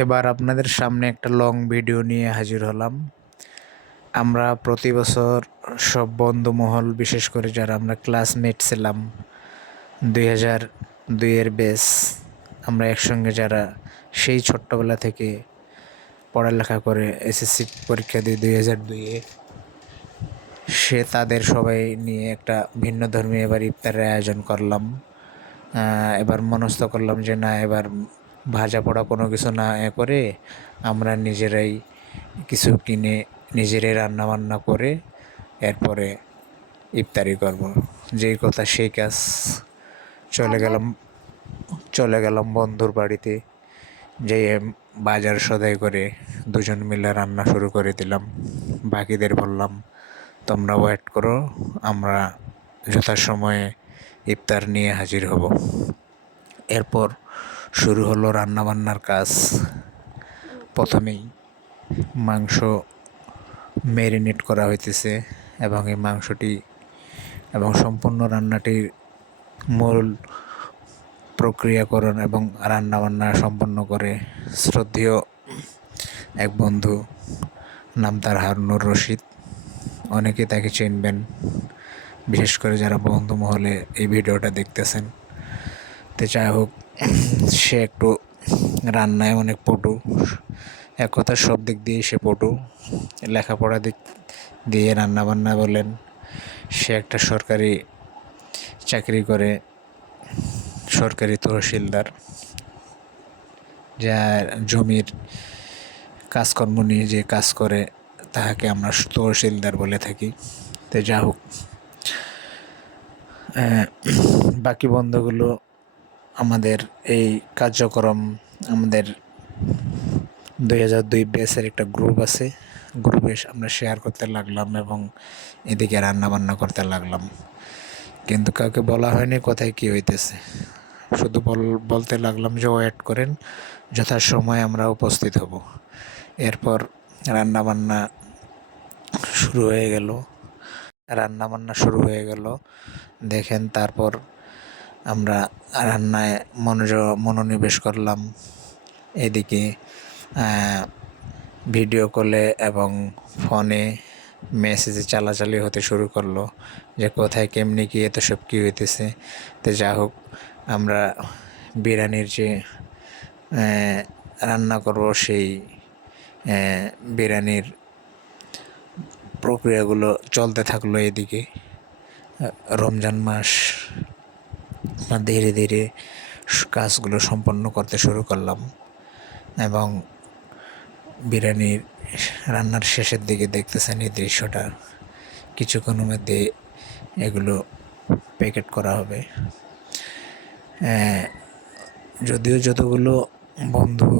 এবার আপনাদের সামনে একটা লং ভিডিও নিয়ে হাজির হলাম। আমরা প্রতি বছর সব বন্ধুমহল, বিশেষ করে যারা আমরা ক্লাসমেট ছিলাম 2002-এর ব্যাচ, আমরা একসঙ্গে যারা সেই ছোট্টবেলা থেকে পড়ালেখা করে এসএসসি পরীক্ষা দিই 2002-এ, তাদের সবাই নিয়ে একটা ভিন্ন ধর্মী এবার ইফতারের আয়োজন করলাম। এবার মনস্থ করলাম যে না, এবার ভাজা পোড়া কোনো কিছু না করে আমরা নিজেরাই কিছু কিনে নিজেরাই রান্নাবান্না করে এরপরে ইফতারি করব। যেই কথা সেই কাজ। চলে গেলাম বন্ধুর বাড়িতে, যেয়ে বাজার সদাই করে দুজন মিলে রান্না শুরু করে দিলাম। বাকিদের বললাম তোমরা ওয়েট করো, আমরা যথাসময়ে ইফতার নিয়ে হাজির হব। এরপর শুরু হলো রান্নাবান্নার কাজ। প্রথমেই মাংস ম্যারিনেট করা হইতেছে এবং এই মাংসটি এবং সম্পূর্ণ রান্নাটির মূল প্রক্রিয়াকরণ এবং রান্নাবান্না সম্পন্ন করে শ্রদ্ধেয় এক বন্ধু, নাম তার হারুনুর রশিদ। অনেকে তাকে চিনবেন, বিশেষ করে যারা বন্ধু মহলে এই ভিডিওটা দেখতেছেন। তো যাই হোক, সে একটু রান্নায় অনেক পটু, এক কথা সব দিক দিয়ে সে পটু। লেখাপড়া দিক দিয়ে রান্নাবান্না বলেন, সে একটা সরকারি চাকরি করে, সরকারি তহসিলদার, যা জমির কাজকর্ম নিয়ে যে কাজ করে তাহাকে আমরা তহসিলদার বলে থাকি। তো যা হোক, বাকি বন্ধুগুলো আমাদের এই কার্যক্রম, আমাদের 2002 ব্যাচের একটা গ্রুপ আছে, গ্রুপে আমরা শেয়ার করতে লাগলাম এবং এদিকে রান্নাবান্না করতে লাগলাম। কিন্তু কাউকে বলা হয়নি কোথায় কী হইতেছে, শুধু বলতে লাগলাম যে ওয়েট করেন, যথাসময়ে আমরা উপস্থিত হব। এরপর রান্নাবান্না শুরু হয়ে গেল। দেখেন, তারপর আমরা রান্নায় মনোনিবেশ করলাম। এদিকে ভিডিও কলে এবং ফোনে মেসেজে চালাচালি হতে শুরু করলো যে কোথায় কেমনি কি এত সব কী হইতেছে। তো যা হোক, আমরা বিরিয়ানির যে রান্না করব সেই বিরিয়ানির প্রক্রিয়াগুলো চলতে থাকলো। এদিকে রমজান মাস, ধীরে ধীরে কাজগুলো সম্পন্ন করতে শুরু করলাম এবং বিরিয়ানির রান্নার শেষের দিকে দেখতেছেন এই দৃশ্যটা। কিছুক্ষণের মধ্যে এগুলো প্যাকেট করা হবে। যদিও যতগুলো বন্ধু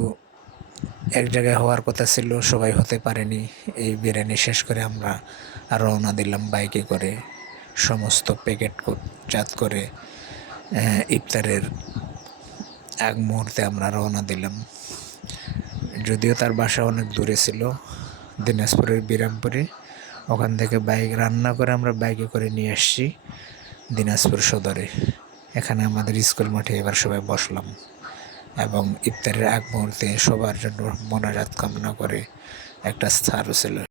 এক জায়গায় হওয়ার কথা ছিল, সবাই হতে পারেনি। এই বিরিয়ানি শেষ করে আমরা রওনা দিলাম বাইকে করে, সমস্ত প্যাকেটজাত করে ইফতারের এক মুহূর্তে আমরা রওনা দিলাম। যদিও তার বাসা অনেক দূরে ছিল, দিনাজপুরের বিরামপুরে। ওখান থেকে বাইক রান্না করে আমরা বাইকে করে নিয়ে আসছি দিনাজপুর সদরে। এখানে আমাদের স্কুল মাঠে এবার সবাই বসলাম এবং ইফতারের এক মুহূর্তে সবার জন্য মোনাজাত কামনা করে একটা স্থানও ছিল।